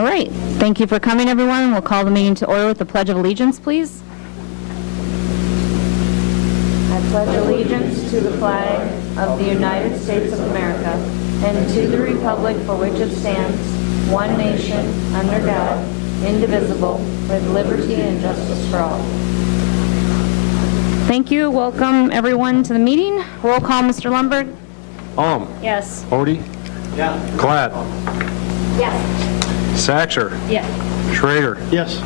All right. Thank you for coming, everyone. We'll call the meeting to order with the Pledge of Allegiance, please. I pledge allegiance to the flag of the United States of America and to the republic for which it stands, one nation, under God, indivisible, with liberty and justice for all. Thank you. Welcome, everyone, to the meeting. Roll call, Mr. Lundberg. Yes. Odie? Yeah. Klatt? Yes. Saxer? Yes. Schrader? Yes.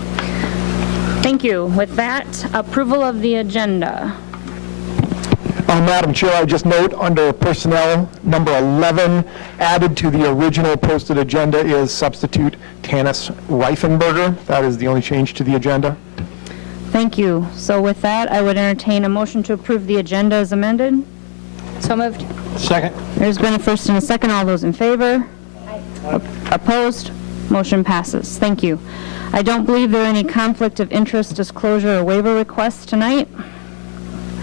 Thank you. With that, approval of the agenda. Madam Chair, I just note under personnel, number 11, added to the original posted agenda is substitute Tanis Reifenberger. That is the only change to the agenda. Thank you. So with that, I would entertain a motion to approve the agenda as amended. So moved. Second. There's been a first and a second. All those in favor? Opposed? Motion passes. Thank you. I don't believe there are any conflict of interest, disclosure, or waiver requests tonight.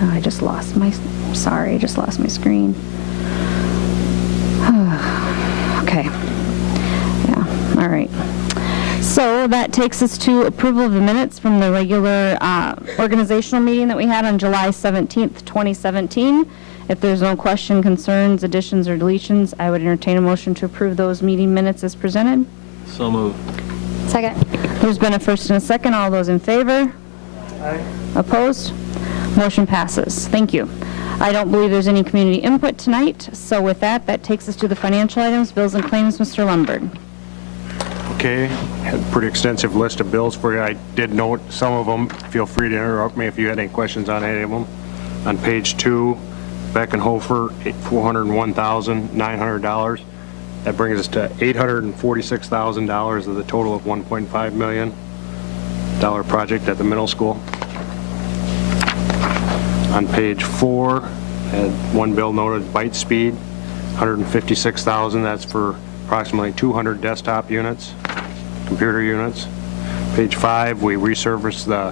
Oh, I just lost my screen. Okay. Yeah, all right. So that takes us to approval of the minutes from the regular organizational meeting that we had on July 17th, 2017. If there's no question, concerns, additions, or deletions, I would entertain a motion to approve those meeting minutes as presented. So moved. Second. There's been a first and a second. All those in favor? Aye. Opposed? Motion passes. Thank you. I don't believe there's any community input tonight, so with that, that takes us to the financial items, bills and claims. Mr. Lundberg. Okay, had a pretty extensive list of bills for you. I did note some of them. Feel free to interrupt me if you had any questions on any of them. On page 2, Beckenhofer, $401,900. That brings us to $846,000 of the total of $1.5 million project at the middle school. On page 4, had one bill noted Byte Speed, $156,000. That's for approximately 200 desktop units, computer units. Page 5, we resurfaced the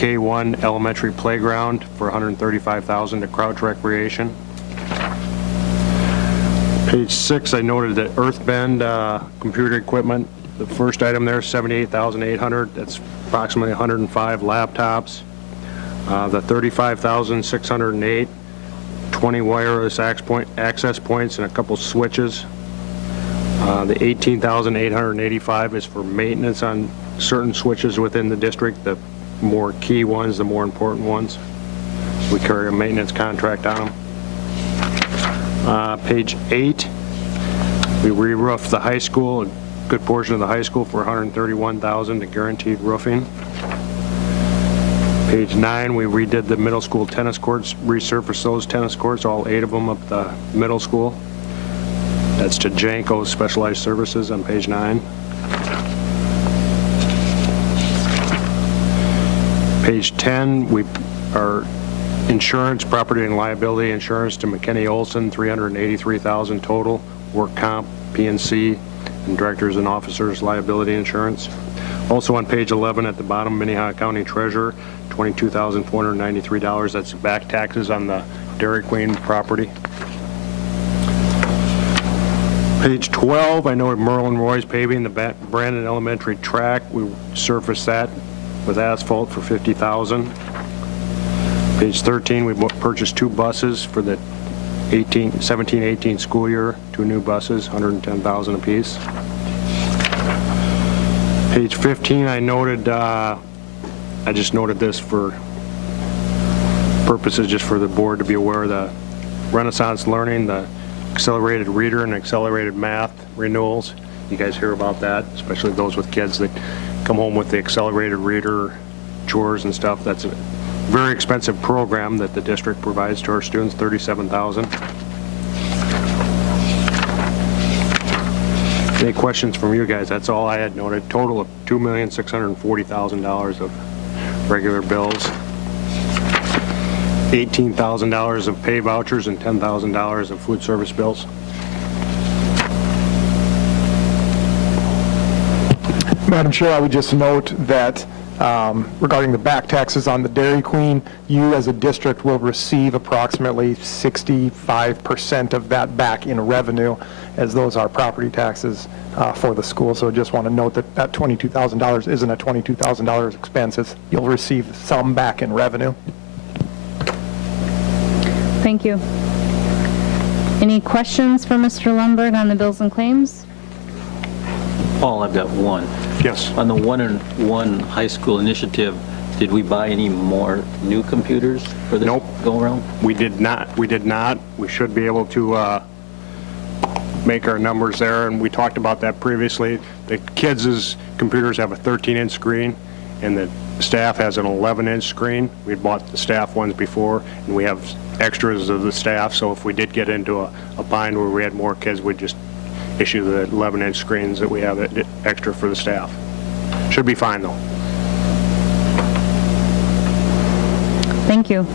K1 elementary playground for $135,000 to Crouch Recreation. Page 6, I noted that Earthbend computer equipment, the first item there, $78,800. That's approximately 105 laptops. The $35,608, 20 wireless access points and a couple switches. The $18,885 is for maintenance on certain switches within the district, the more key ones, the more important ones. We carry a maintenance contract on them. Page 8, we re-roofed the high school, a good portion of the high school for $131,000 to Guaranteed Roofing. Page 9, we redid the middle school tennis courts, resurfaced those tennis courts, all 8 of them up the middle school. That's to Janko Specialized Services on page 9. Page 10, our insurance, property and liability insurance to McKinney Olson, $383,000 total, work comp, PNC, and directors and officers liability insurance. Also on page 11 at the bottom, Minnehaha County Treasurer, $22,493. That's back taxes on the Dairy Queen property. Page 12, I noted Merlin Roy's paving the Brandon Elementary track. We surfaced that with asphalt for $50,000. Page 13, we purchased 2 buses for the 17-18 school year, 2 new buses, $110,000 apiece. Page 15, I noted, I just noted this for purposes just for the board to be aware of the Renaissance Learning, the accelerated reader and accelerated math renewals. You guys hear about that, especially those with kids that come home with the accelerated reader chores and stuff. That's a very expensive program that the district provides to our students, $37,000. Any questions from you guys? That's all I had noted. Total of $2,640,000 of regular bills, $18,000 of pay vouchers, and $10,000 of food service bills. Madam Chair, I would just note that Regarding the back taxes on the Dairy Queen, you as a district will receive approximately 65% of that back in revenue, as those are property taxes for the school. So just want to note that that $22,000 isn't a $22,000 expense. You'll receive some back in revenue. Thank you. Any questions for Mr. Lundberg on the bills and claims? Paul, I've got one. Yes. On the one-on-one high school initiative, did we buy any more new computers for this Nope. go-around? We did not. We should be able to make our numbers there, and we talked about that previously. The kids' computers have a 13-inch screen, and the staff has an 11-inch screen. We bought the staff ones before, and we have extras of the staff, so if we did get into a bind where we had more kids, we'd just issue the 11-inch screens that we have extra for the staff. Should be fine, though. Thank you.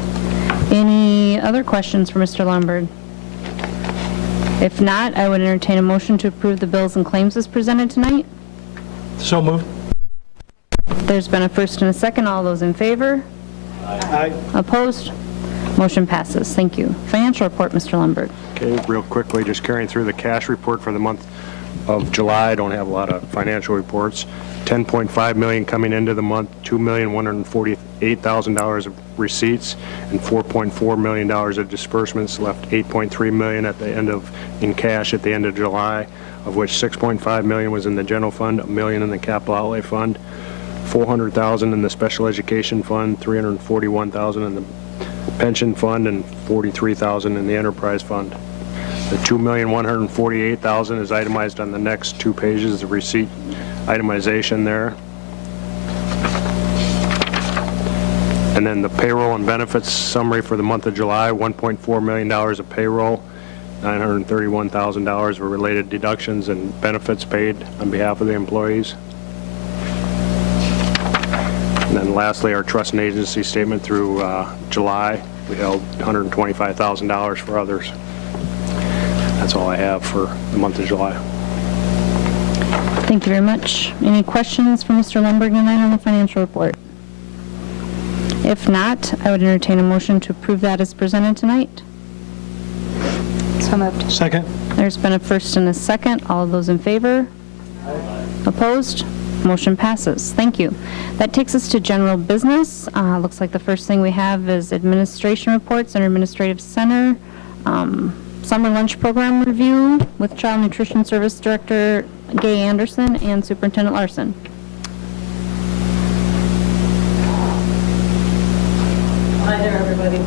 Any other questions for Mr. Lundberg? If not, I would entertain a motion to approve the bills and claims as presented tonight. So moved. There's been a first and a second. All those in favor? Aye. Opposed? Motion passes. Thank you. Financial report, Mr. Lundberg. Okay, real quickly, just carrying through the cash report for the month of July. I don't have a lot of financial reports. $10.5 million coming into the month, $2,148,000 of receipts, and $4.4 million of disbursements. Left $8.3 million at the end of in cash at the end of July, of which $6.5 million was in the general fund, $1 million in the capital outlay fund, $400,000 in the special education fund, $341,000 in the pension fund, and $43,000 in the enterprise fund. The $2,148,000 is itemized on the next two pages, the receipt itemization there. And then the payroll and benefits summary for the month of July, $1.4 million of payroll, $931,000 were related deductions and benefits paid on behalf of the employees. And then lastly, our trust and agency statement through July, we held $125,000 for others. That's all I have for the month of July. Thank you very much. Any questions for Mr. Lundberg tonight on the financial report? If not, I would entertain a motion to approve that as presented tonight. So moved. Second. There's been a first and a second. All of those in favor? Opposed? Motion passes. Thank you. That takes us to general business. Looks like the first thing we have is administration reports and administrative center. Summer lunch program review with Child Nutrition Service Director Gay Anderson and Superintendent Larson. Hi there, everybody.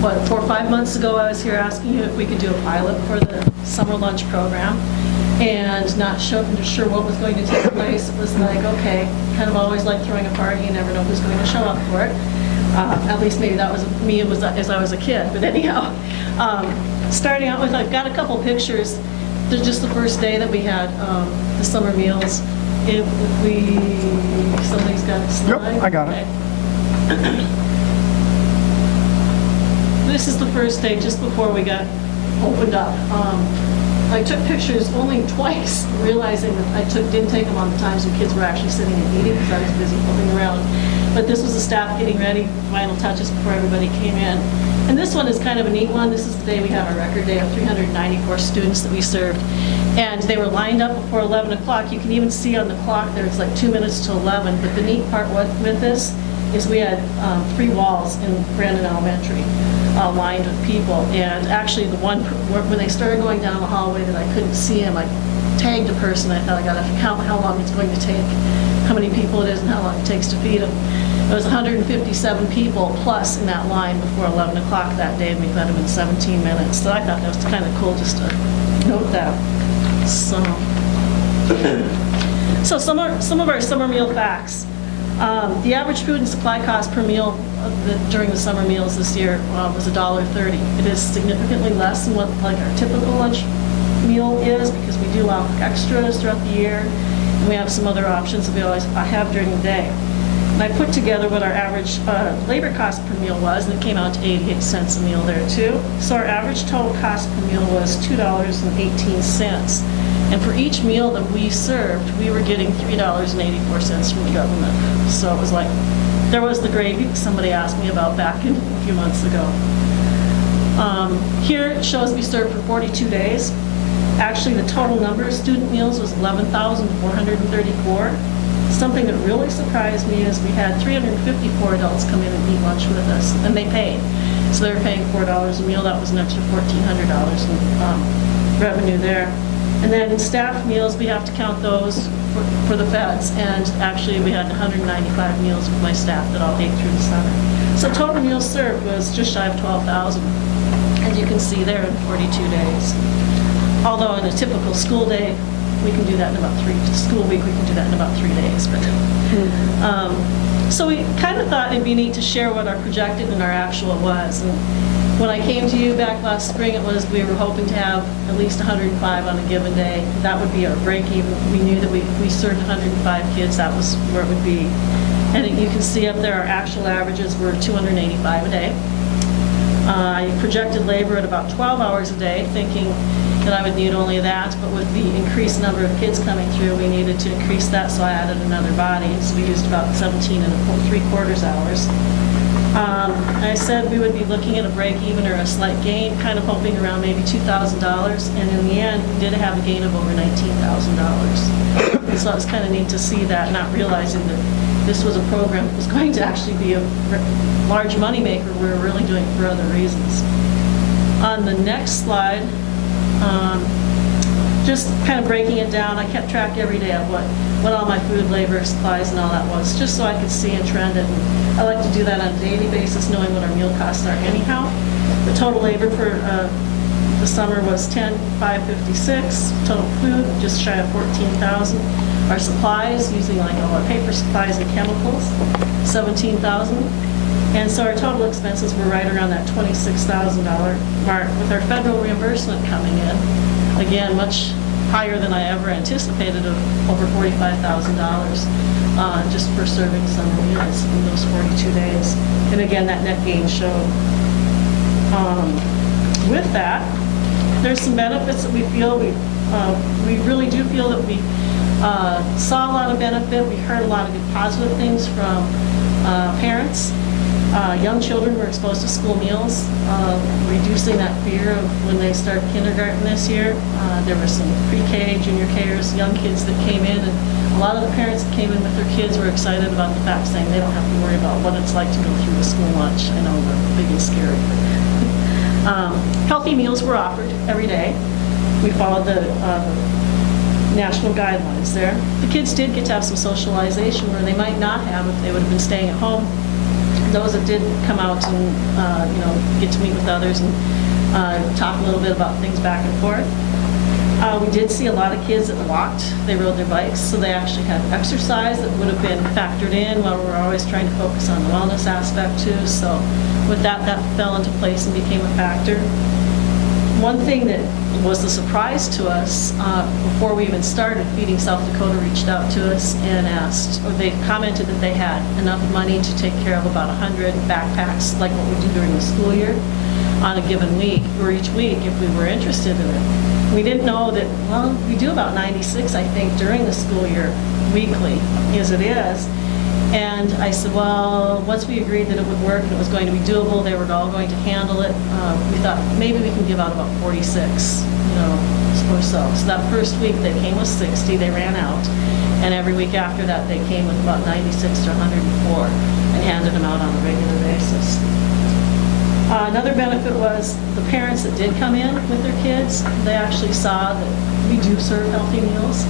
4 or 5 months ago, I was here asking you if we could do a pilot for the summer lunch program, and not sure what was going to take place. It was like, okay, kind of always like throwing a party, you never know who's going to show up for it. At least maybe that was me as I was a kid, but anyhow. Starting out with, I've got a couple pictures. They're just the first day that we had the summer meals. Somebody's got a slide? Yep, I got it. Okay. This is the first day just before we got opened up. I took pictures only twice, realizing that I didn't take them on the times when kids were actually sitting and eating because I was busy flipping around. But this was the staff getting ready, final touches before everybody came in. And this one is kind of a neat one. This is the day we had our record day of 394 students that we served. And they were lined up before 11 o'clock. You can even see on the clock there, it's like 2 minutes to 11. But the neat part with this is we had 3 walls in Brandon Elementary lined with people. And actually the one, when they started going down the hallway that I couldn't see him, I tagged a person. I thought I got to count how long it's going to take, how many people it is, and how long it takes to feed them. It was 157 people plus in that line before 11 o'clock that day, and we fed them in 17 minutes. So I thought that was kind of cool just to note that. So some of our summer meal facts. The average food and supply cost per meal during the summer meals this year was $1.30. It is significantly less than what like our typical lunch meal is, because we do allow extras throughout the year, and we have some other options that we always have during the day. And I put together what our average labor cost per meal was, and it came out to 88 cents a meal there too. So our average total cost per meal was $2.18. And for each meal that we served, we were getting $3.84 from the government. So it was like, there was the gravy that somebody asked me about back in a few months ago. Here it shows we served for 42 days. Actually, the total number of student meals was 11,434. Something that really surprised me is we had 354 adults come in and eat lunch with us, and they paid. So they were paying $4 a meal. That was an extra $1,400 in revenue there. And then staff meals, we have to count those for the feds, and actually we had 195 meals with my staff that all ate through the summer. So total meals served was just shy of 12,000, as you can see there, in 42 days. Although in a typical school day, we can do that in about school week, we can do that in about 3 days. But so we kind of thought it'd be neat to share what our projected and our actual was. And when I came to you back last spring, it was we were hoping to have at least 105 on a given day. That would be our break even. We knew that we served 105 kids, that was where it would be. And you can see up there our actual averages were 285 a day. I projected labor at about 12 hours a day, thinking that I would need only that, but with the increased number of kids coming through, we needed to increase that, so I added another body. So we used about 17 and 3/4 hours. I said we would be looking at a break even or a slight gain, kind of hoping around maybe $2,000, and in the end, we did have a gain of over $19,000. And so it was kind of neat to see that, not realizing that this was a program that was going to actually be a large moneymaker. We were really doing it for other reasons. On the next slide, just kind of breaking it down, I kept track every day of what all my food, labor, supplies, and all that was, just so I could see and trend it. And I like to do that on a daily basis, knowing what our meal costs are anyhow. The total labor for the summer was $10,556. Total food, just shy of $14,000. Our supplies, using like all our paper supplies and chemicals, $17,000. And so our total expenses were right around that $26,000 mark, with our federal reimbursement coming in, again, much higher than I ever anticipated, of over $45,000 just for serving summer meals in those 42 days. And again, that net gain showed. With that, there's some benefits that we feel we really do feel that we saw a lot of benefit. We heard a lot of good positive things from parents. Young children were exposed to school meals, reducing that fear of when they start kindergarten this year. There were some pre-K, junior Kers, young kids that came in, and a lot of the parents that came in with their kids were excited about the fact, saying they don't have to worry about what it's like to go through a school lunch. I know they're big and scary. Healthy meals were offered every day. We followed the national guidelines there. The kids did get to have some socialization where they might not have if they would have been staying at home. Those that did come out and get to meet with others and talk a little bit about things back and forth. We did see a lot of kids that walked. They rode their bikes, so they actually had exercise that would have been factored in while we're always trying to focus on the wellness aspect too. So with that fell into place and became a factor. One thing that was a surprise to us, before we even started, Feeding South Dakota reached out to us and asked, or they commented that they had enough money to take care of about 100 backpacks, like what we do during the school year, on a given week, or each week, if we were interested in it. We didn't know that, well, we do about 96, I think, during the school year, weekly, as it is. And I said, well, once we agreed that it would work and it was going to be doable, they were all going to handle it, we thought maybe we can give out about 46, or so. So that first week they came with 60, they ran out. And every week after that they came with about 96 to 104 and handed them out on a regular basis. Another benefit was the parents that did come in with their kids, they actually saw that we do serve healthy meals.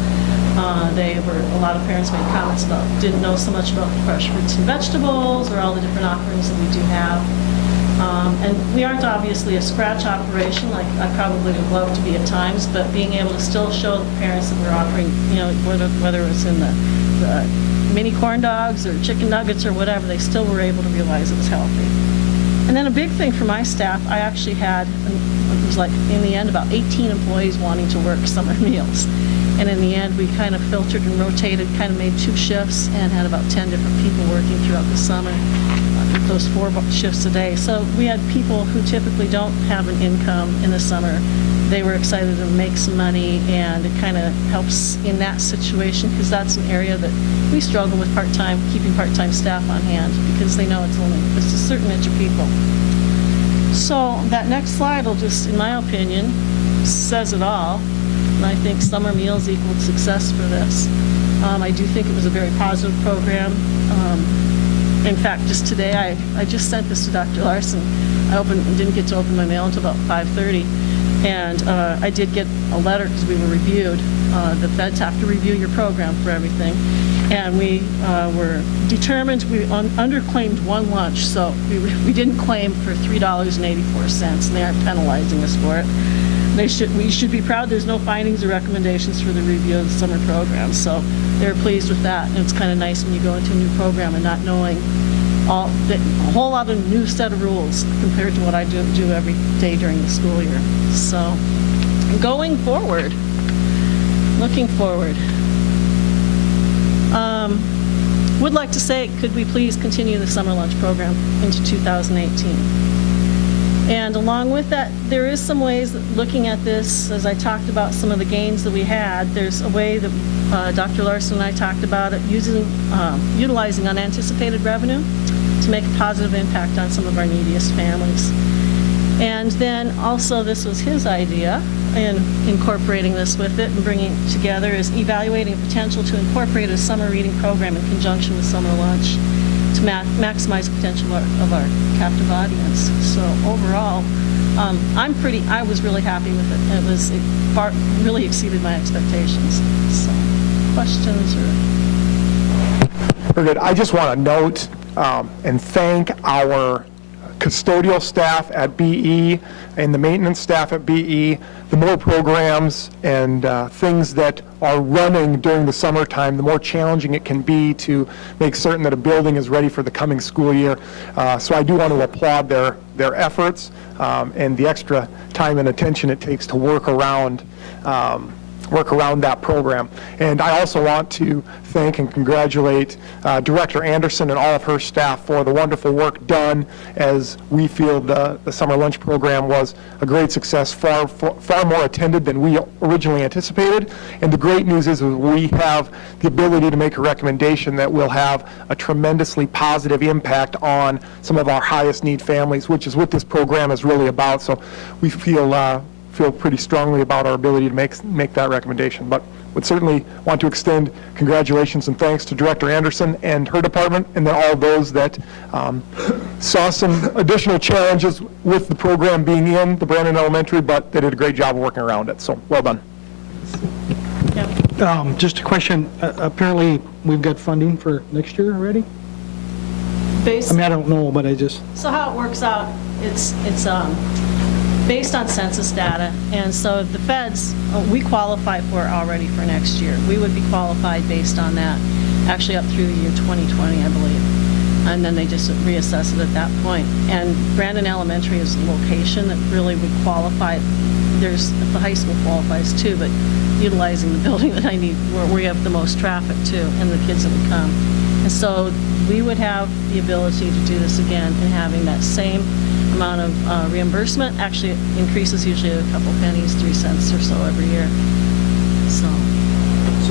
A lot of parents made comments about, didn't know so much about the fresh fruits and vegetables or all the different offerings that we do have. And we aren't obviously a scratch operation like I probably would love to be at times, but being able to still show the parents that we're offering, whether it's in the mini corn dogs or chicken nuggets or whatever, they still were able to realize it was healthy. And then a big thing for my staff, I actually had, it was like in the end about 18 employees wanting to work summer meals. And in the end, we kind of filtered and rotated, kind of made 2 shifts and had about 10 different people working throughout the summer, those 4 shifts a day. So we had people who typically don't have an income in the summer they were excited to make some money, and it kind of helps in that situation, because that's an area that we struggle with keeping part-time staff on hand, because they know it's a certain niche of people. So that next slide will just, in my opinion, says it all. And I think summer meals equaled success for this. I do think it was a very positive program. In fact, just today, I just sent this to Dr. Larson. Didn't get to open my mail until about 5:30. And I did get a letter because we were reviewed. The feds have to review your program for everything. And we were determined, we underclaimed one lunch, so we didn't claim for $3.84, and they aren't penalizing us for it. We should be proud there's no findings or recommendations for the review of the summer program, so they're pleased with that. And it's kind of nice when you go into a new program and not knowing a whole lot of new set of rules compared to what I do every day during the school year. So going forward, looking forward, would like to say, could we please continue the summer lunch program into 2018? And along with that, there is some ways that looking at this, as I talked about some of the gains that we had, there's a way that Dr. Larson and I talked about it, utilizing unanticipated revenue to make a positive impact on some of our neediest families. And then also, this was his idea, and incorporating this with it and bringing it together, is evaluating potential to incorporate a summer reading program in conjunction with summer lunch to maximize the potential of our captive audience. So overall, I was really happy with it. It really exceeded my expectations. So, questions or? Very good. I just want to note and thank our custodial staff at BE and the maintenance staff at BE. The more programs and things that are running during the summertime, the more challenging it can be to make certain that a building is ready for the coming school year. So I do want to applaud their efforts and the extra time and attention it takes to work around that program. And I also want to thank and congratulate Director Anderson and all of her staff for the wonderful work done, as we feel the summer lunch program was a great success, far more attended than we originally anticipated. And the great news is we have the ability to make a recommendation that will have a tremendously positive impact on some of our highest need families, which is what this program is really about. So we feel pretty strongly about our ability to make that recommendation. But would certainly want to extend congratulations and thanks to Director Anderson and her department, and then all those that saw some additional challenges with the program being in the Brandon Elementary, but they did a great job of working around it. So well done. Yeah. Just a question. Apparently, we've got funding for next year already? I mean, I don't know, but I just... So how it works out, it's based on census data, and so the feds, we qualify for it already for next year. We would be qualified based on that, actually up through the year 2020, I believe. And then they just reassess it at that point. And Brandon Elementary is the location that really would qualify. The high school qualifies too, but utilizing the building that I need, where we have the most traffic too, and the kids that would come. And so we would have the ability to do this again, and having that same amount of reimbursement. Actually, it increases usually a couple pennies, 3 cents or so every year. So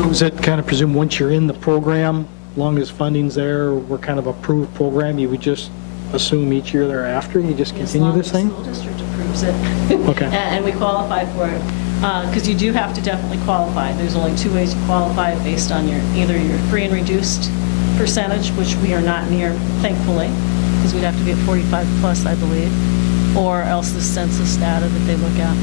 is it kind of presumed once you're in the program, long as funding's there, we're kind of approved program, you would just assume each year thereafter, you just continue this thing? As long as the school district approves it. Okay. And we qualify for it. Because you do have to definitely qualify. There's only 2 ways to qualify, based on either your free and reduced percentage, which we are not near, thankfully, because we'd have to be at 45 plus, I believe, or else the census data that they look at.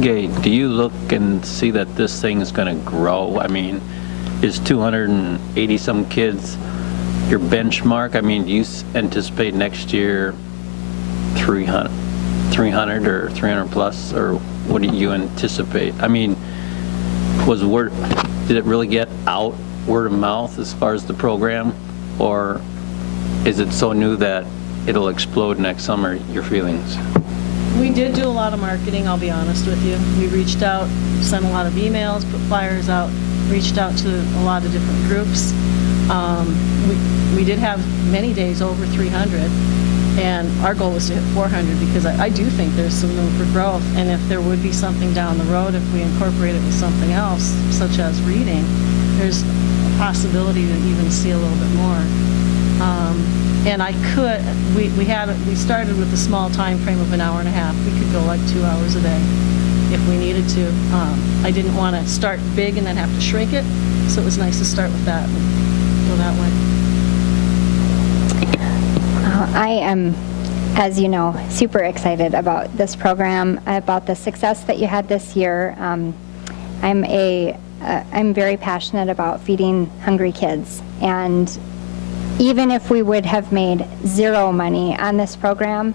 Gay, do you look and see that this thing is going to grow? I mean, is 280 some kids your benchmark? I mean, do you anticipate next year 300 or 300 plus, or what do you anticipate? I mean, did it really get out word of mouth as far as the program, or is it so new that it'll explode next summer, your feelings? We did do a lot of marketing, I'll be honest with you. We reached out, sent a lot of emails, put flyers out, reached out to a lot of different groups. We did have many days over 300, And our goal was to hit 400 because I do think there's some room for growth. And if there would be something down the road, if we incorporate it with something else, such as reading, there's a possibility to even see a little bit more. And we started with a small time frame of an hour and a half. We could go like 2 hours a day if we needed to. I didn't want to start big and then have to shrink it, so it was nice to start with that and go that way. I am, as you know, super excited about this program, about the success that you had this year. I'm very passionate about feeding hungry kids, and even if we would have made zero money on this program,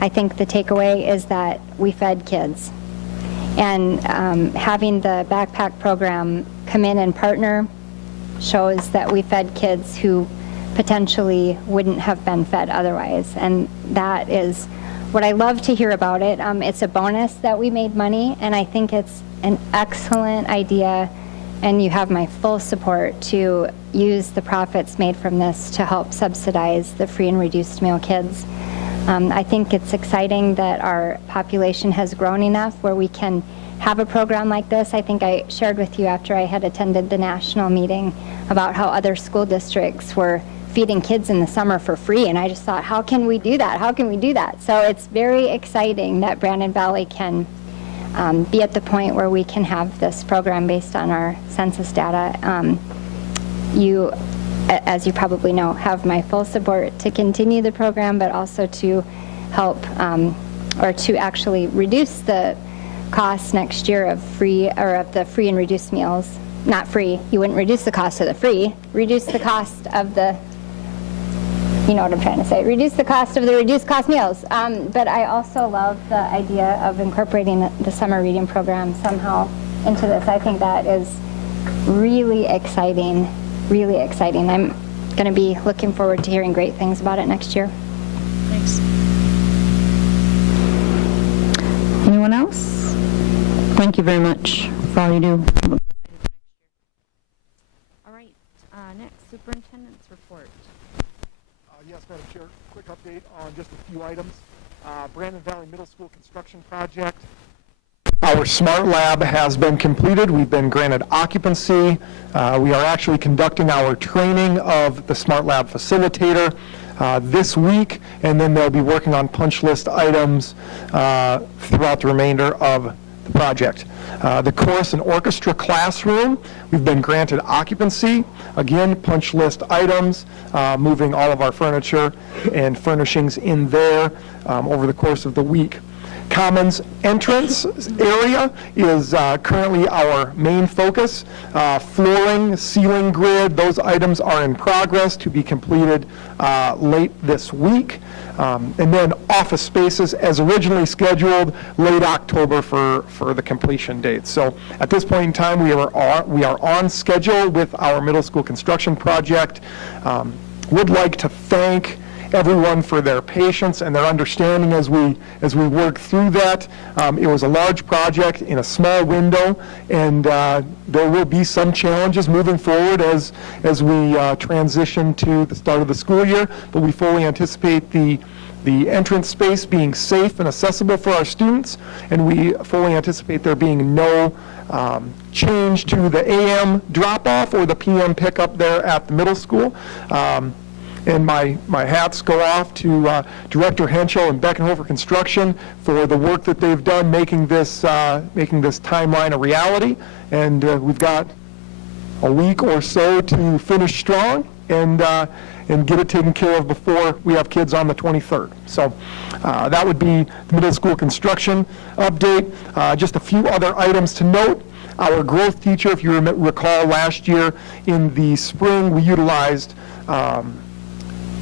I think the takeaway is that we fed kids. And having the backpack program come in and partner shows that we fed kids who potentially wouldn't have been fed otherwise. And that is what I love to hear about it. It's a bonus that we made money, and I think it's an excellent idea, and you have my full support to use the profits made from this to help subsidize the free and reduced meal kids. I think it's exciting that our population has grown enough where we can have a program like this. I think I shared with you after I had attended the national meeting about how other school districts were feeding kids in the summer for free, and I just thought, how can we do that? How can we do that? So it's very exciting that Brandon Valley can be at the point where we can have this program based on our census data. You, as you probably know, have my full support to continue the program, but also to help or to actually reduce the cost next year of the free and reduced meals. Not free, you wouldn't reduce the cost of the free, reduce the cost of the, you know what I'm trying to say, reduce the cost of the reduced cost meals. But I also love the idea of incorporating the summer reading program somehow into this. I think that is really exciting, really exciting. I'm going to be looking forward to hearing great things about it next year. Thanks. Anyone else? Thank you very much for all you do. All right, next, superintendent's report. Yes, Madam Chair, quick update on just a few items. Brandon Valley Middle School construction project. Our smart lab has been completed. We've been granted occupancy. We are actually conducting our training of the smart lab facilitator this week, and then they'll be working on punch list items throughout the remainder of the project. The chorus and orchestra classroom, we've been granted occupancy. Again, punch list items, moving all of our furniture and furnishings in there over the course of the week. Commons entrance area is currently our main focus. Flooring, ceiling grid, those items are in progress to be completed late this week. And then office spaces, as originally scheduled, late October for the completion date. So at this point in time, we are on schedule with our middle school construction project. Would like to thank everyone for their patience and their understanding as we work through that. It was a large project in a small window, and there will be some challenges moving forward as we transition to the start of the school year, but we fully anticipate the entrance space being safe and accessible for our students, and we fully anticipate there being no change to the AM drop-off or the PM pickup there at the middle school. And my hats go off to Director Henschel and Beckenhofer Construction for the work that they've done making this timeline a reality. And we've got a week or so to finish strong and get it taken care of before we have kids on the 23rd. So that would be the middle school construction update. Just a few other items to note. Our growth teacher, if you recall last year in the spring, we utilized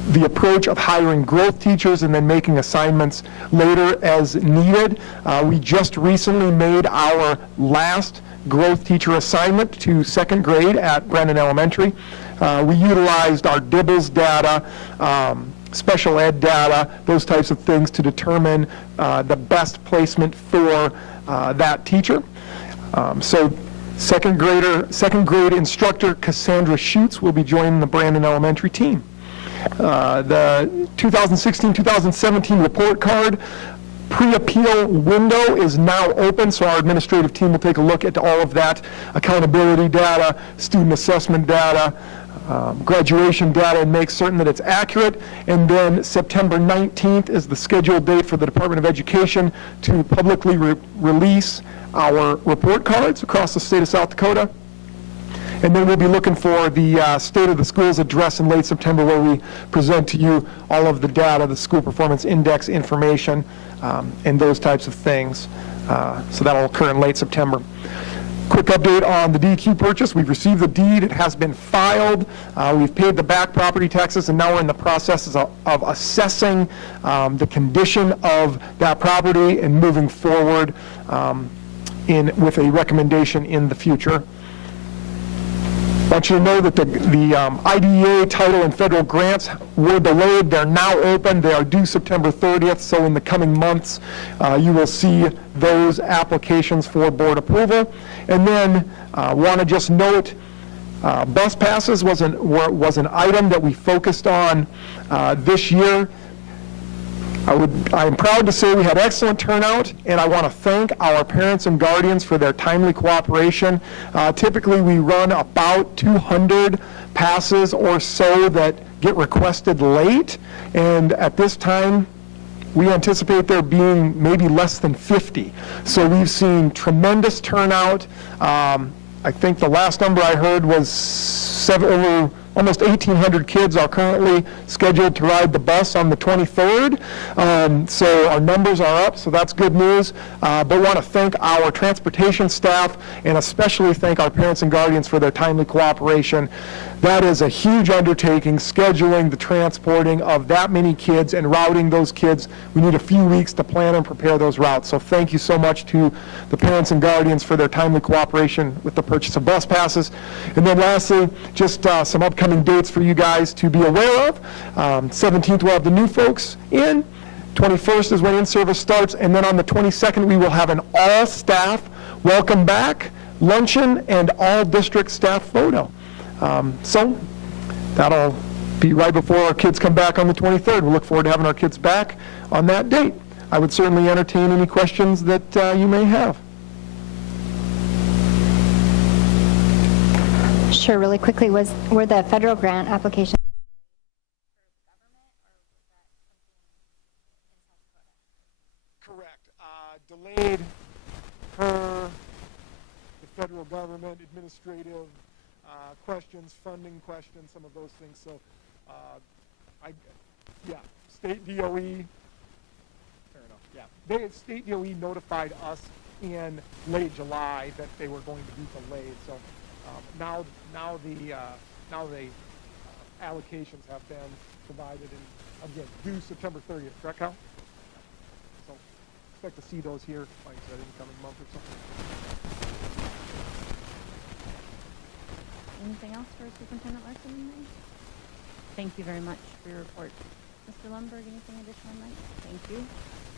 the approach of hiring growth teachers and then making assignments later as needed. We just recently made our last growth teacher assignment to second grade at Brandon Elementary. We utilized our DIBELS data, special ed data, those types of things to determine the best placement for that teacher. So second grade instructor Cassandra Schutz will be joining the Brandon Elementary team. The 2016-2017 report card pre-appeal window is now open, so our administrative team will take a look at all of that accountability data, student assessment data, graduation data, and make certain that it's accurate. And then September 19th is the scheduled date for the Department of Education to publicly release our report cards across the state of South Dakota. And then we'll be looking for the State of the Schools address in late September, where we present to you all of the data, the school performance index information, and those types of things. So that'll occur in late September. Quick update on the DEQ purchase. We've received the deed. It has been filed. We've paid the back property taxes, and now we're in the process of assessing the condition of that property and moving forward with a recommendation in the future. I want you to know that the IDEA title and federal grants were delayed. They're now open. They are due September 30th, so in the coming months, you will see those applications for board approval. And then, want to just note, bus passes was an item that we focused on this year. I am proud to say we had excellent turnout, and I want to thank our parents and guardians for their timely cooperation. Typically, we run about 200 passes or so that get requested late, and at this time, we anticipate there being maybe less than 50. So we've seen tremendous turnout. I think the last number I heard was almost 1,800 kids are currently scheduled to ride the bus on the 23rd. So our numbers are up, so that's good news. But want to thank our transportation staff and especially thank our parents and guardians for their timely cooperation. That is a huge undertaking, scheduling the transporting of that many kids and routing those kids. We need a few weeks to plan and prepare those routes. So thank you so much to the parents and guardians for their timely cooperation with the purchase of bus passes. And then lastly, just some upcoming dates for you guys to be aware of. 17th, we'll have the new folks in. 21st is when in-service starts. And then on the 22nd, we will have an all-staff welcome back luncheon and all-district staff photo. So that'll be right before our kids come back on the 23rd. We look forward to having our kids back on that date. I would certainly entertain any questions that you may have. Sure, really quickly, were the federal grant applications Correct. Delayed per the federal government, administrative questions, funding questions, some of those things. So, state DOE, fair enough, yeah. State DOE notified us in late July that they were going to be delayed. So now the allocations have been provided, and again, due September 30th, correct, Kyle? So expect to see those here, like I said, in the coming month or so. Anything else for Superintendent Larson? Thank you very much for your report. Mr. Lundberg, anything additional, Mike? Thank you.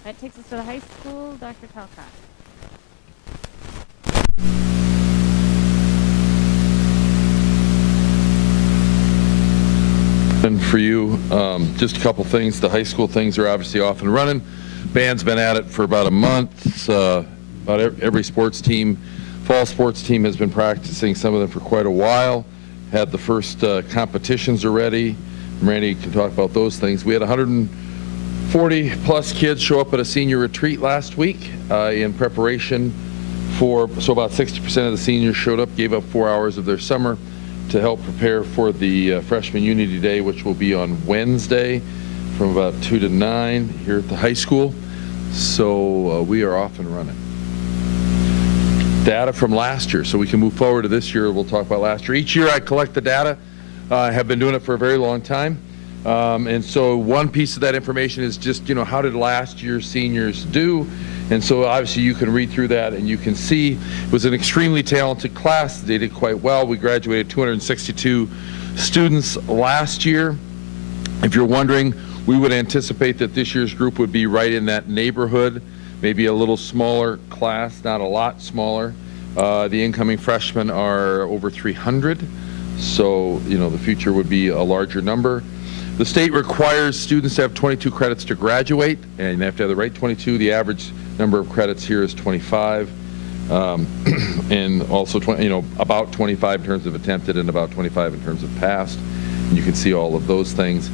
That takes us to the high school. Dr. Talcott. And for you, just a couple things. The high school things are obviously off and running. Band's been at it for about a month. About every sports team, fall sports team has been practicing, some of them for quite a while. Had the first competitions already. Randy can talk about those things. We had 140 plus kids show up at a senior retreat last week in preparation for, so about 60% of the seniors showed up, gave up 4 hours of their summer to help prepare for the Freshman Unity Day, which will be on Wednesday from about 2 to 9 here at the high school. So we are off and running. Data from last year, so we can move forward to this year. We'll talk about last year. Each year I collect the data. I have been doing it for a very long time. And so one piece of that information is just, how did last year's seniors do? And so obviously you can read through that and you can see it was an extremely talented class. They did quite well. We graduated 262 students last year. If you're wondering, we would anticipate that this year's group would be right in that neighborhood, maybe a little smaller class, not a lot smaller. The incoming freshmen are over 300. So, the future would be a larger number. The state requires students to have 22 credits to graduate, and they have to have the right 22. The average number of credits here is 25, and also about 25 in terms of attempted and about 25 in terms of passed. And you can see all of those things.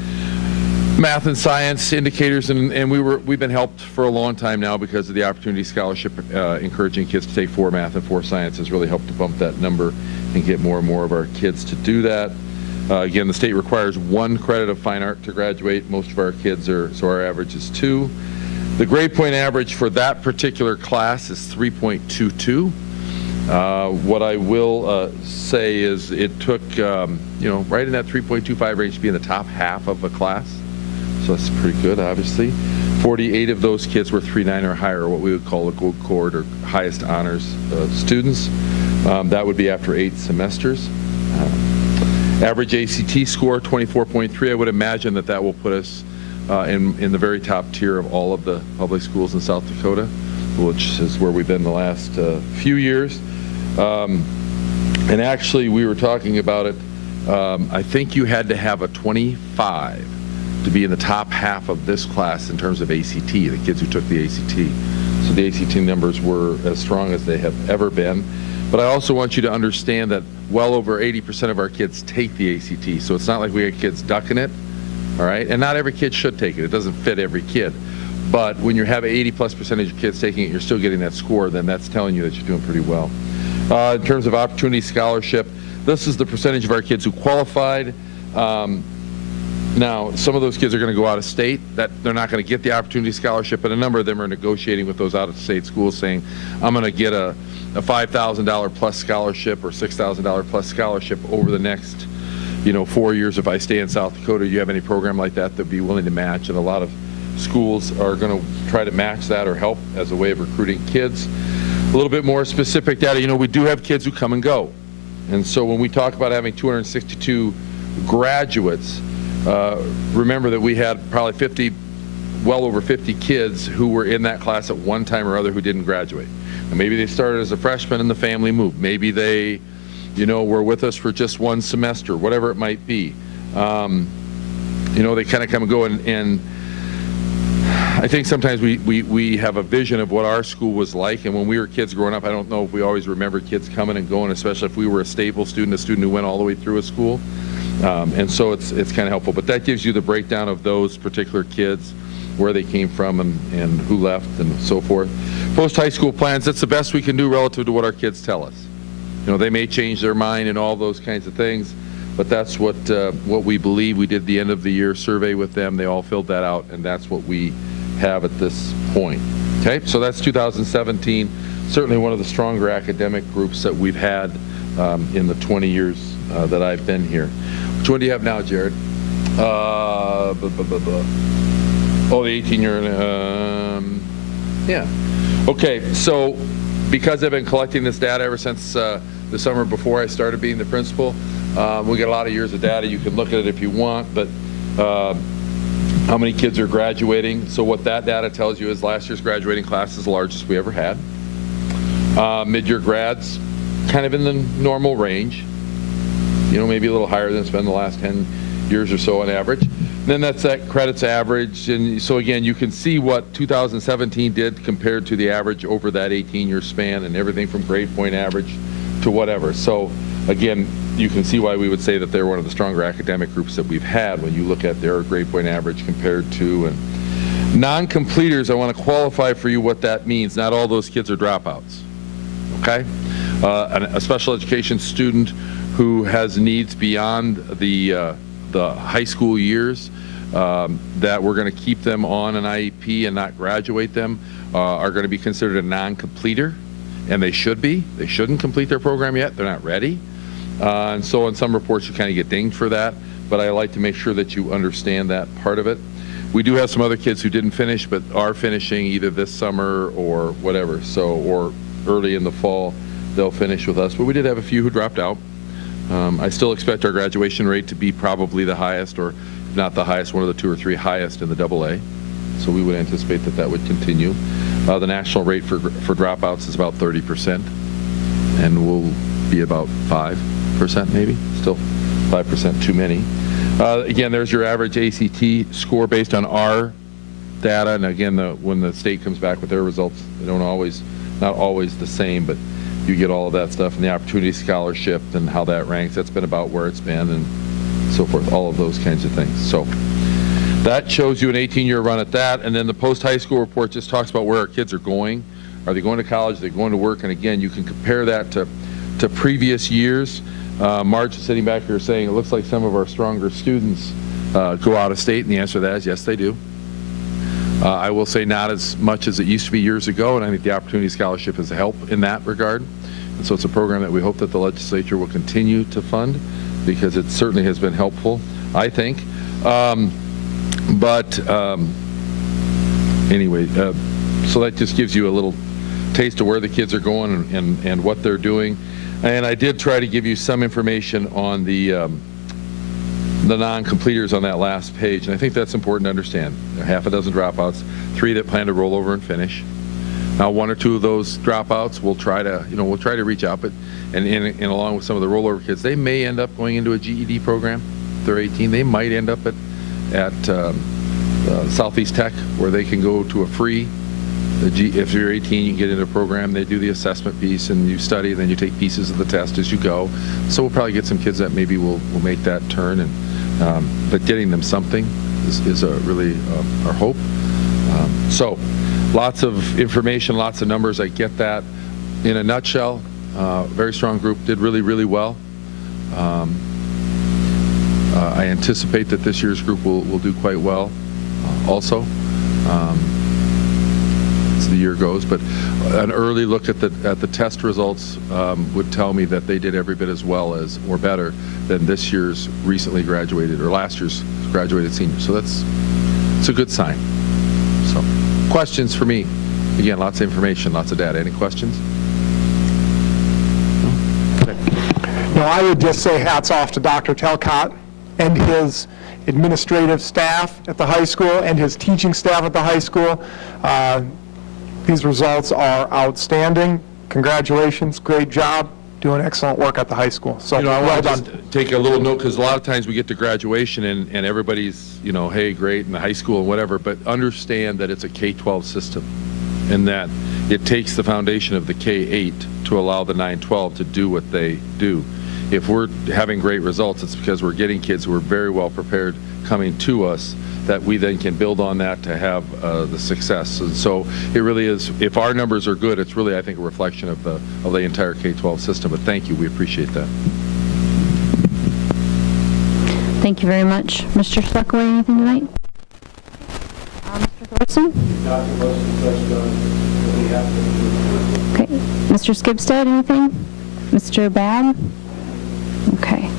Math and science indicators, and we've been helped for a long time now because of the Opportunity Scholarship, encouraging kids to take 4 math and 4 science has really helped to bump that number and get more and more of our kids to do that. Again, the state requires 1 credit of fine art to graduate. Most of our kids are, so our average is 2. The grade point average for that particular class is 3.22. What I will say is it took, right in that 3.25 range to be in the top half of a class. So that's pretty good, obviously. 48 of those kids were 3.9 or higher, what we would call a gold cord or highest honors students. That would be after 8 semesters. Average ACT score, 24.3. I would imagine that will put us in the very top tier of all of the public schools in South Dakota, which is where we've been the last few years. And actually, we were talking about it. I think you had to have a 25 to be in the top half of this class in terms of ACT, the kids who took the ACT. So the ACT numbers were as strong as they have ever been. But I also want you to understand that well over 80% of our kids take the ACT. So it's not like we got kids ducking it, all right? And not every kid should take it. It doesn't fit every kid. But when you have 80+% of your kids taking it, you're still getting that score, then that's telling you that you're doing pretty well. In terms of Opportunity Scholarship, this is the percentage of our kids who qualified. Now, some of those kids are going to go out of state, that they're not going to get the Opportunity Scholarship, but a number of them are negotiating with those out-of-state schools saying, I'm going to get a $5,000 plus scholarship or $6,000 plus scholarship over the next 4 years if I stay in South Dakota. Do you have any program like that that'd be willing to match? And a lot of schools are going to try to match that or help as a way of recruiting kids. A little bit more specific data, we do have kids who come and go. And so when we talk about having 262 graduates, remember that we had probably well over 50 kids who were in that class at one time or other who didn't graduate. And maybe they started as a freshman and the family moved. Maybe they, were with us for just one semester, whatever it might be. They kind of come and go, and I think sometimes we have a vision of what our school was like, and when we were kids growing up, I don't know if we always remember kids coming and going, especially if we were a stable student, a student who went all the way through a school. And so it's kind of helpful. But that gives you the breakdown of those particular kids, where they came from and who left and so forth. Post-high school plans, that's the best we can do relative to what our kids tell us. They may change their mind and all those kinds of things, but that's what we believe. We did the end of the year survey with them. They all filled that out, and that's what we have at this point. Okay, so that's 2017. Certainly one of the stronger academic groups that we've had in the 20 years that I've been here. Which one do you have now, Jared? Oh, the 18-year, yeah. Okay, so because I've been collecting this data ever since the summer before I started being the principal, we get a lot of years of data. You can look at it if you want, but how many kids are graduating? So what that data tells you is last year's graduating class is the largest we ever had. Mid-year grads, kind of in the normal range. Maybe a little higher than it's been the last 10 years or so on average. Then that's that credits average. And so again, you can see what 2017 did compared to the average over that 18-year span, and everything from grade point average to whatever. So again, you can see why we would say that they're one of the stronger academic groups that we've had when you look at their grade point average compared to. And non-completers, I want to qualify for you what that means. Not all those kids are dropouts, okay? A special education student who has needs beyond the high school years, that we're going to keep them on an IEP and not graduate them, are going to be considered a non-completer, and they should be. They shouldn't complete their program yet. They're not ready. And so in some reports you kind of get dinged for that, but I like to make sure that you understand that part of it. We do have some other kids who didn't finish but are finishing either this summer or whatever, or early in the fall they'll finish with us, but we did have a few who dropped out. I still expect our graduation rate to be probably the highest, or if not the highest, one of the 2 or 3 highest in the AA. So we would anticipate that would continue. The national rate for dropouts is about 30%, and we'll be about 5% maybe, still 5% too many. Again, there's your average ACT score based on our data, and again, when the state comes back with their results, they don't always, not always the same, but you get all of that stuff, and the Opportunity Scholarship and how that ranks, that's been about where it's been, and so forth, all of those kinds of things. So that shows you an 18-year run at that, and then the post-high school report just talks about where our kids are going. Are they going to college? Are they going to work? And again, you can compare that to previous years. Marge is sitting back here saying it looks like some of our stronger students go out of state, and the answer to that is yes, they do. I will say not as much as it used to be years ago, and I think the Opportunity Scholarship has helped in that regard. And so it's a program that we hope that the legislature will continue to fund, because it certainly has been helpful, I think. Anyway, so that just gives you a little taste of where the kids are going and what they're doing. And I did try to give you some information on the non-completers on that last page, and I think that's important to understand. There are half a dozen dropouts, 3 that plan to roll over and finish. Now, 1 or 2 of those dropouts, we'll try to reach out, but and along with some of the rollover kids, they may end up going into a GED program. If they're 18, they might end up at Southeast Tech, where they can go to a free. If you're 18, you can get into a program. They do the assessment piece, and you study, and then you take pieces of the test as you go. So we'll probably get some kids that maybe will make that turn, and but getting them something is really our hope. So lots of information, lots of numbers. I get that. In a nutshell, very strong group, did really, really well. I anticipate that this year's group will do quite well also. The year goes, but an early look at the test results would tell me that they did every bit as well as, or better, than this year's recently graduated, or last year's graduated seniors. So it's a good sign. So, questions for me? Again, lots of information, lots of data. Any questions? No, I would just say hats off to Dr. Talcott and his administrative staff at the high school and his teaching staff at the high school. These results are outstanding. Congratulations, great job, doing excellent work at the high school. So I well want done. to just take a little note, because a lot of times we get to graduation and everybody's, hey, great, in the high school and whatever, but understand that it's a K-12 system, and that it takes the foundation of the K-8 to allow the 9-12 to do what they do. If we're having great results, it's because we're getting kids who are very well prepared coming to us, that we then can build on that to have the success. And so it really is, if our numbers are good, it's really, I think, a reflection of the entire K-12 system. But thank you, we appreciate that. Thank you very much. Mr. Stuckler, anything tonight? Mr. Thorson? Okay. Mr. Skibsted, anything? Mr. Babb? Okay.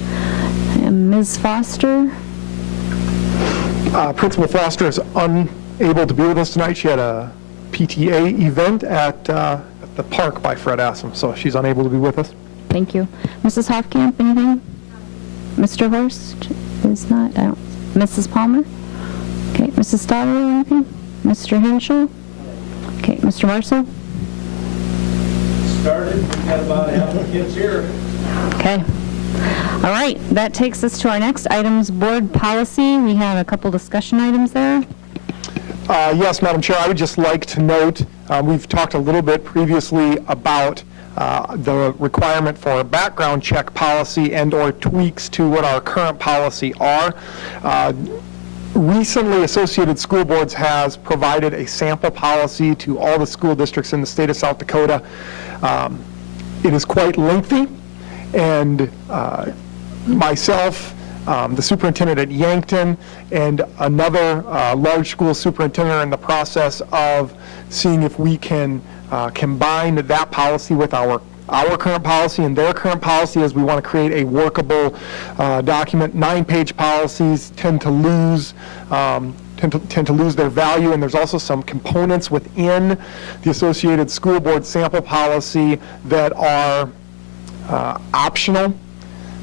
And Ms. Foster? Principal Foster is unable to be with us tonight. She had a PTA event at the park by Fred Assam, so she's unable to be with us. Thank you. Mrs. Hofkamp, anything? Mr. Horst is not. I don't. Mrs. Palmer? Okay. Mrs. Stoddard, anything? Mr. Henschel? Okay. Mr. Marshall? Started. We've got about half the kids here. Okay. All right, that takes us to our next items, board policy. We have a couple discussion items there. Yes, Madam Chair, I would just like to note, we've talked a little bit previously about the requirement for a background check policy and or tweaks to what our current policy are. Recently, Associated School Boards has provided a sample policy to all the school districts in the state of South Dakota. It is quite lengthy, and myself, the superintendent at Yankton, and another large school superintendent are in the process of seeing if we can combine that policy with our current policy and their current policy, as we want to create a workable document. 9-page policies tend to lose their value, and there's also some components within the Associated School Board sample policy that are optional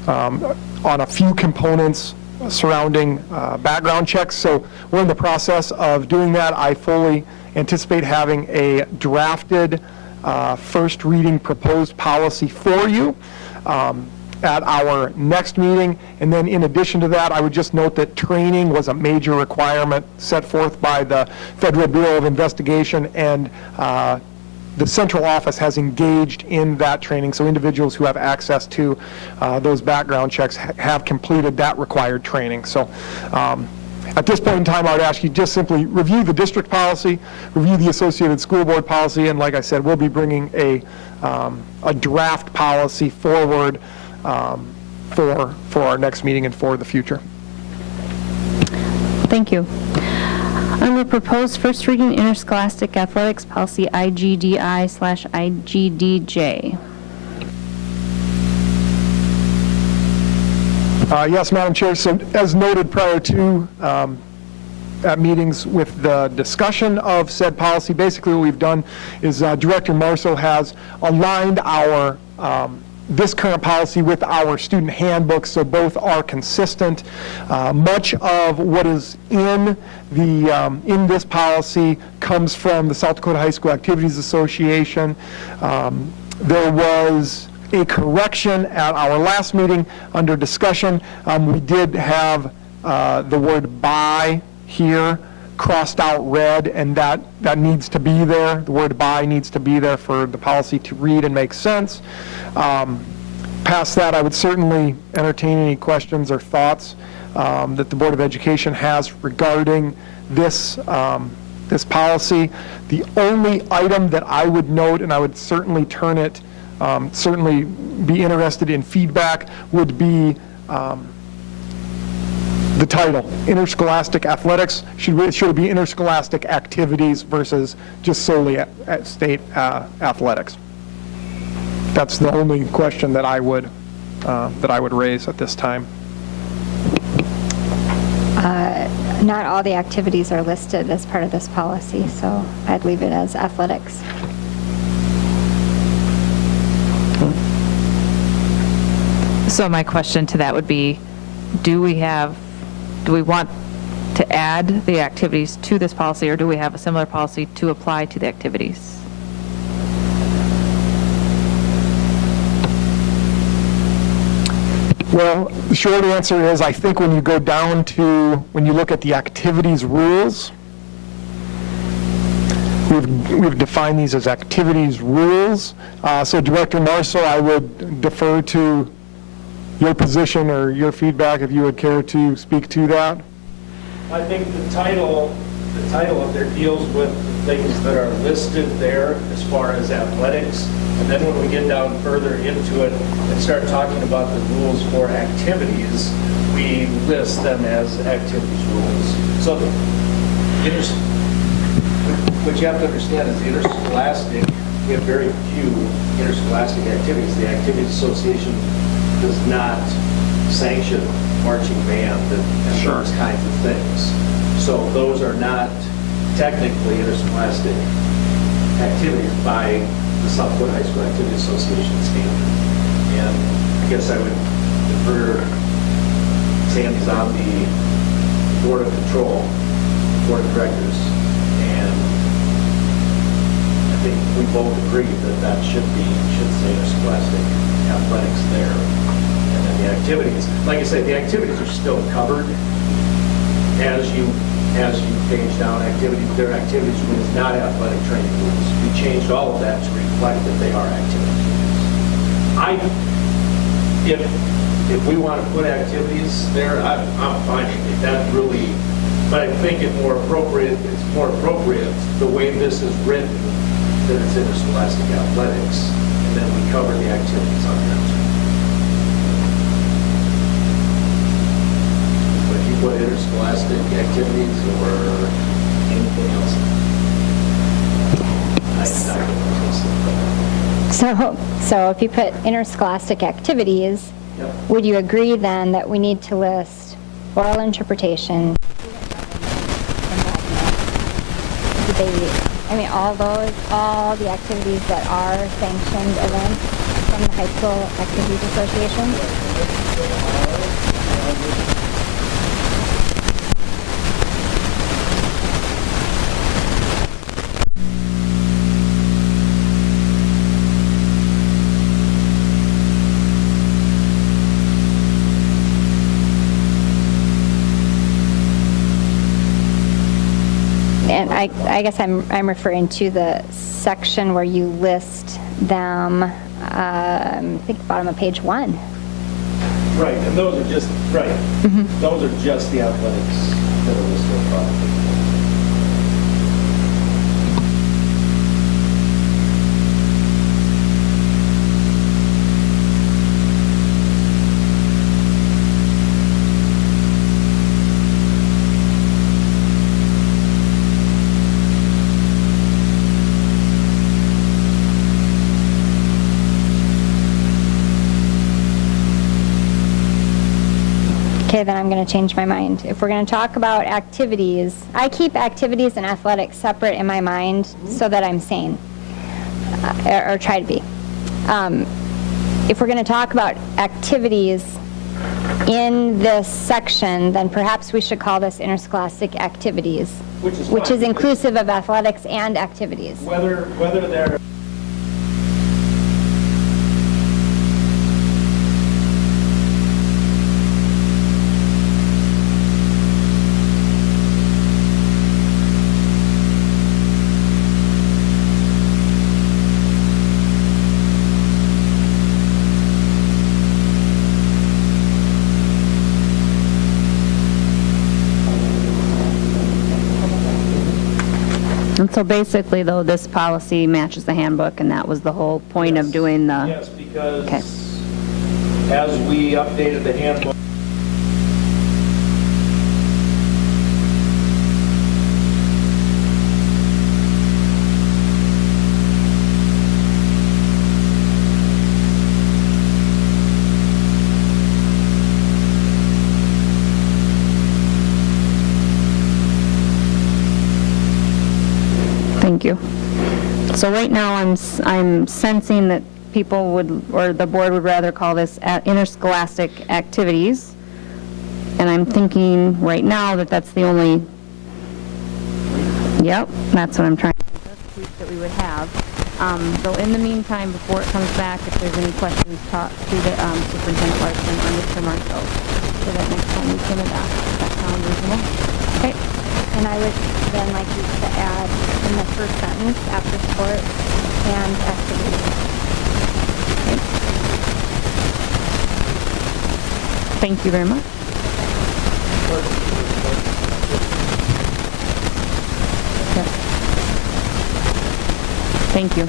on a few components surrounding background checks. So we're in the process of doing that. I fully anticipate having a drafted first reading proposed policy for you. at our next meeting. And then in addition to that, I would just note that training was a major requirement set forth by the Federal Bureau of Investigation, and the central office has engaged in that training, so individuals who have access to those background checks have completed that required training. So at this point in time, I would ask you just simply review the district policy, review the associated school board policy, and like I said, we'll be bringing a draft policy forward for our next meeting and for the future. Thank you. On the proposed first reading interscholastic athletics policy IGDI/IGDJ. Yes, Madam Chair, so as noted prior to at meetings with the discussion of said policy, basically what we've done is Director Marceau has aligned our this current policy with our student handbook, so both are consistent. Much of what is in this policy comes from the South Dakota High School Activities Association. There was a correction at our last meeting under discussion. We did have the word "by" here crossed out red, and that needs to be there. The word "by" needs to be there for the policy to read and make sense. Past that, I would certainly entertain any questions or thoughts that the Board of Education has regarding this this policy. The only item that I would note, and I would certainly certainly be interested in feedback, would be the title, Interscholastic Athletics. Should it be interscholastic activities versus just solely state athletics? That's the only question that I would raise at this time. Not all the activities are listed as part of this policy, so I'd leave it as athletics. So my question to that would be, do we want to add the activities to this policy, or do we have a similar policy to apply to the activities? Well, the short answer is, I think when you go down to, when you look at the activities rules, we've defined these as activities rules. So Director Marceau, I would defer to your position or your feedback if you would care to speak to that. I think the title up there deals with the things that are listed there as far as athletics. And then when we get down further into it and start talking about the rules for activities, we list them as activities rules. So what you have to understand is the interscholastic, we have very few interscholastic activities. The Activities Association does not sanction marching band and those kinds of things. So those are not technically interscholastic activities by the South Dakota High School Activities Association standard. And I guess I would defer, Sandy's on the Board of Control, Board of Directors, and I think we both agree that should say interscholastic athletics there. And then the activities, like I said, the activities are still covered as you page down activities. Their activities rules, not athletic training rules. We changed all of that to reflect that they are activities rules. If we want to put activities there, I'm fine with it. That really, but I think it's more appropriate the way this is written, that it's interscholastic athletics, and then we cover the activities on that. But if you put interscholastic activities or anything else, So if you put interscholastic activities, Yep. would you agree then that we need to list oral interpretation, debate, all the activities that are sanctioned events from the High School Activities Association? And I guess I'm referring to the section where you list them, I think the bottom of page 1. Right, and those are just, right, those are just the athletics that are listed on product. Okay, then I'm going to change my mind. If we're going to talk about activities, I keep activities and athletics separate in my mind so that I'm sane, or try to be. If we're going to talk about activities in this section, then perhaps we should call this interscholastic activities, which is inclusive of athletics and activities. Whether they're And so basically, though, this policy matches the handbook, and that was the whole point of doing the... Yes, because Okay. as we updated the handbook, Thank you. So right now, I'm sensing that people would, or the board would rather call this interscholastic activities. And I'm thinking right now that that's the only, yep, that's what I'm trying to think that we would have. So in the meantime, before it comes back, if there's any questions, talk to the Superintendent Larson or Mr. Marshall, so that next time we can adopt. Does that sound reasonable? Okay. And I would then like you to add in the first sentence, after sports and activities. Thank you very much. Okay. Thank you.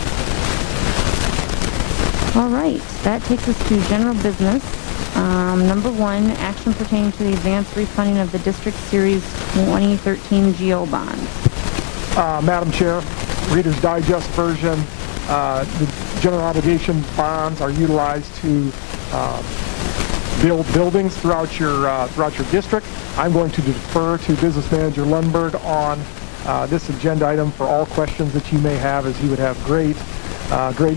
All right, that takes us to general business. Number 1, action pertaining to the advanced refunding of the District Series 2013 GO bonds. Madam Chair, Reader's Digest version, the general obligation bonds are utilized to build buildings throughout your district. I'm going to defer to Business Manager Lundberg on this agenda item for all questions that you may have, as he would have great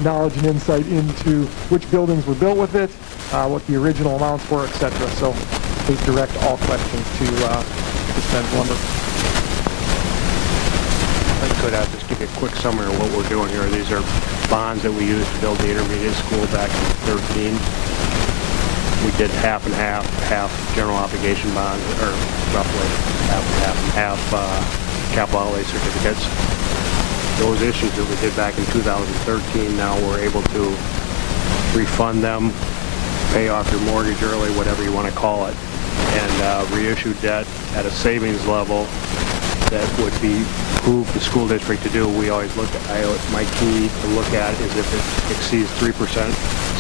knowledge and insight into which buildings were built with it, what the original amounts were, etc. So please direct all questions to Business Manager Lundberg. If I could, I'll just give you a quick summary of what we're doing here. These are bonds that we used to build the intermediate school back in 2013. We did half and half general obligation bonds, or roughly half and half capital outlay certificates. Those issues that we did back in 2013, now we're able to refund them, pay off your mortgage early, whatever you want to call it, and reissue debt at a savings level that would behoove the school district to do. We always look at, my key to look at is if it exceeds 3%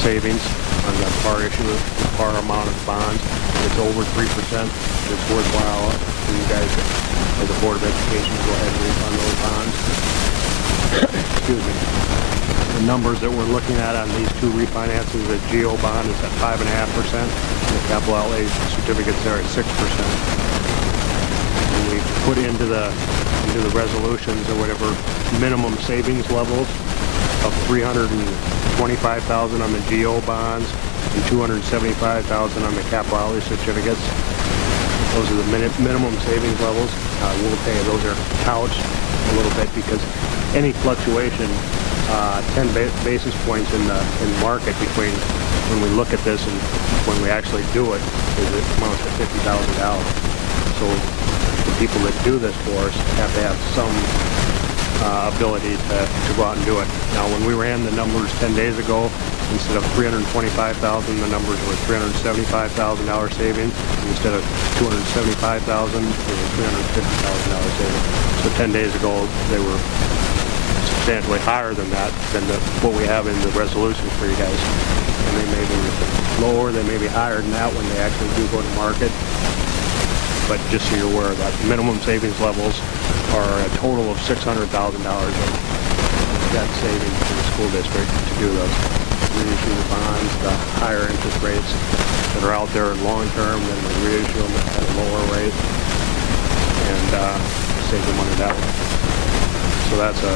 savings on the par issue, the par amount of bonds. If it's over 3%, it's worthwhile for you guys as a Board of Education to go ahead and refund those bonds. Excuse me. The numbers that we're looking at on these two refinances, the GO bond is at 5.5%, and the capital outlay certificates are at 6%. And we put into the resolutions or whatever minimum savings levels of $325,000 on the GO bonds and $275,000 on the capital outlay certificates. Those are the minimum savings levels. We'll pay. Those are couched a little bit because any fluctuation, 10 basis points in the market between when we look at this and when we actually do it, is it amounts to $50,000. So to people that do this for us have to have some ability to go out and do it. Now, when we ran the numbers 10 days ago, instead of $325,000, the numbers were $375,000 savings. Instead of $275,000, it was $350,000 savings. So 10 days ago, they were substantially higher than that, than what we have in the resolution for you guys. And they may be lower, they may be higher than that when they actually do go to market. But just so you're aware of that, the minimum savings levels are a total of $600,000 of net savings to the school district to do those. Reissue the bonds, the higher interest rates that are out there long term, then we reissue them at a lower rate and save the money that way. So that's a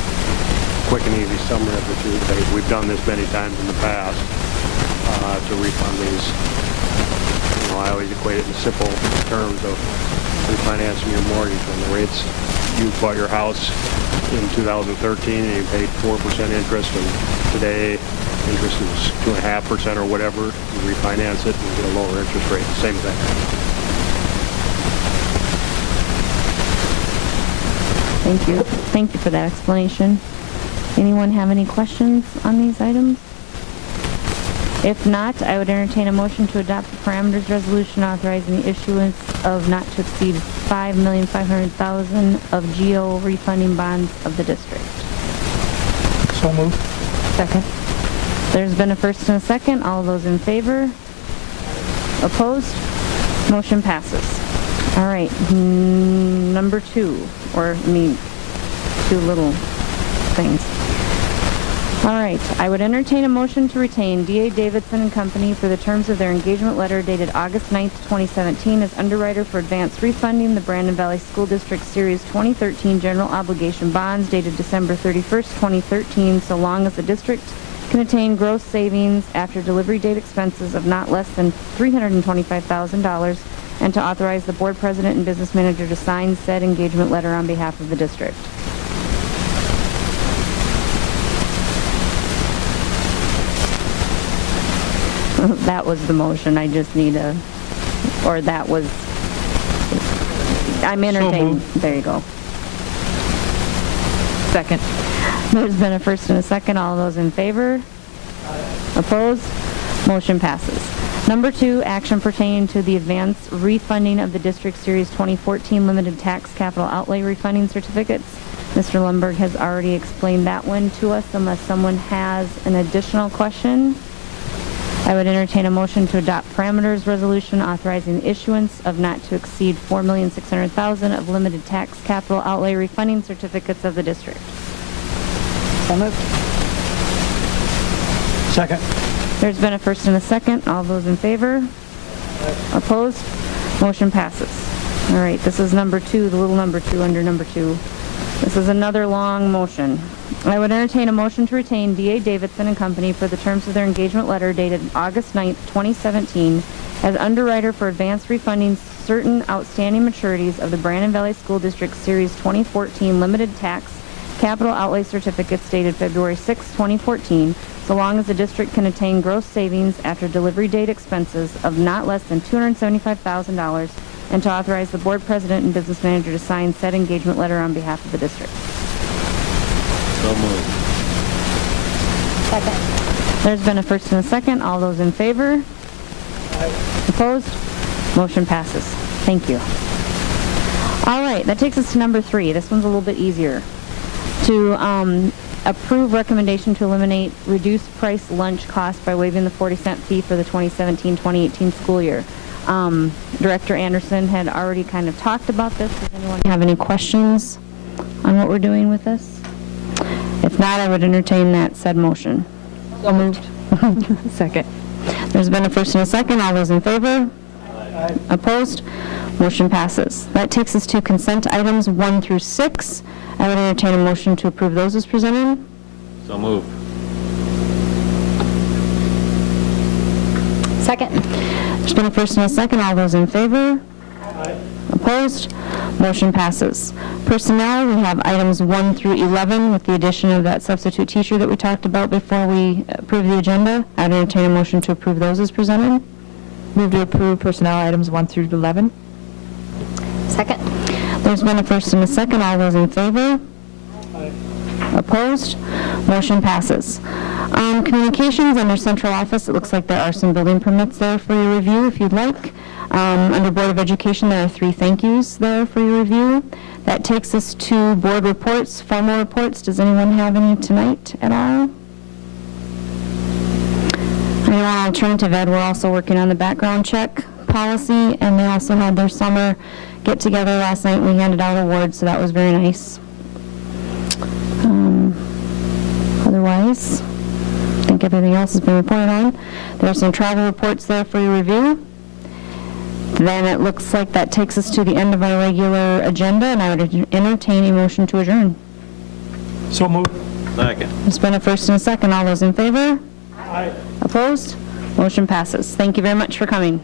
quick and easy summary of the two. We've done this many times in the past to refund these. You know, I always equate it in simple terms of refinancing your mortgage. When the rates, you bought your house in 2013 and you paid 4% interest, and today interest is 2.5% or whatever. You refinance it and you get a lower interest rate. Same thing. Thank you. Thank you for that explanation. Anyone have any questions on these items? If not, I would entertain a motion to adopt the parameters resolution authorizing the issuance of not to exceed $5,500,000 of GO refunding bonds of the district. So moved. Second. There's been a first and a second. All those in favor? Opposed? Motion passes. All right, number two, two little things. All right, I would entertain a motion to retain D.A. Davidson and Company for the terms of their engagement letter dated August 9th, 2017 as underwriter for advance refunding the Brandon Valley School District Series 2013 General Obligation Bonds dated December 31st, 2013, so long as the district can attain gross savings after delivery date expenses of not less than $325,000, and to authorize the board president and business manager to sign said engagement letter on behalf of the district. That was the motion. I just need I'm entertaining. There you go. Second. There's been a first and a second. All those in favor? Opposed? Motion passes. Number two, action pertaining to the advance refunding of the District Series 2014 Limited Tax Capital Outlay Refunding Certificates. Mr. Lundberg has already explained that one to us. Unless someone has an additional question, I would entertain a motion to adopt parameters resolution authorizing the issuance of not to exceed $4,600,000 of limited tax capital outlay refunding certificates of the district. So moved. Second. There's been a first and a second. All those in favor? Opposed? Motion passes. All right, this is number two, the little number two under number two. This is another long motion. I would entertain a motion to retain D.A. Davidson and Company for the terms of their engagement letter dated August 9th, 2017 as underwriter for advance refunding certain outstanding maturities of the Brandon Valley School District Series 2014 Limited Tax Capital Outlay Certificates dated February 6, 2014, so long as the district can attain gross savings after delivery date expenses of not less than $275,000, and to authorize the board president and business manager to sign said engagement letter on behalf of the district. So moved. Second. There's been a first and a second. All those in favor? Opposed? Motion passes. Thank you. All right, that takes us to number three. This one's a little bit easier. To approve recommendation to eliminate reduced price lunch cost by waiving the 40-cent fee for the 2017-2018 school year. Director Anderson had already kind of talked about this. Does anyone have any questions on what we're doing with this? If not, I would entertain that said motion. So moved. Second. There's been a first and a second. All those in favor? Opposed? Motion passes. That takes us to consent items 1 through 6. I would entertain a motion to approve those as presented. So moved. Second. There's been a first and a second. All those in favor? Opposed? Motion passes. Personnel, we have items 1 through 11 with the addition of that substitute teacher that we talked about before we approve the agenda. I'd entertain a motion to approve those as presented. Move to approve personnel items 1 through 11. Second. There's been a first and a second. All those in favor? Opposed? Motion passes. Communications under central office, it looks like there are some building permits there for your review if you'd like. Under Board of Education, there are 3 thank yous there for your review. That takes us to board reports, formal reports. Does anyone have any tonight at all? I know on alternative ed, we're also working on the background check policy, and they also had their summer get-together last night, and we handed out awards, so that was very nice. Otherwise, I think everything else has been reported on. There are some travel reports there for your review. Then it looks like that takes us to the end of our regular agenda, and I would entertain a motion to adjourn. So moved. Second. There's been a first and a second. All those in favor? Aye. Opposed? Motion passes. Thank you very much for coming.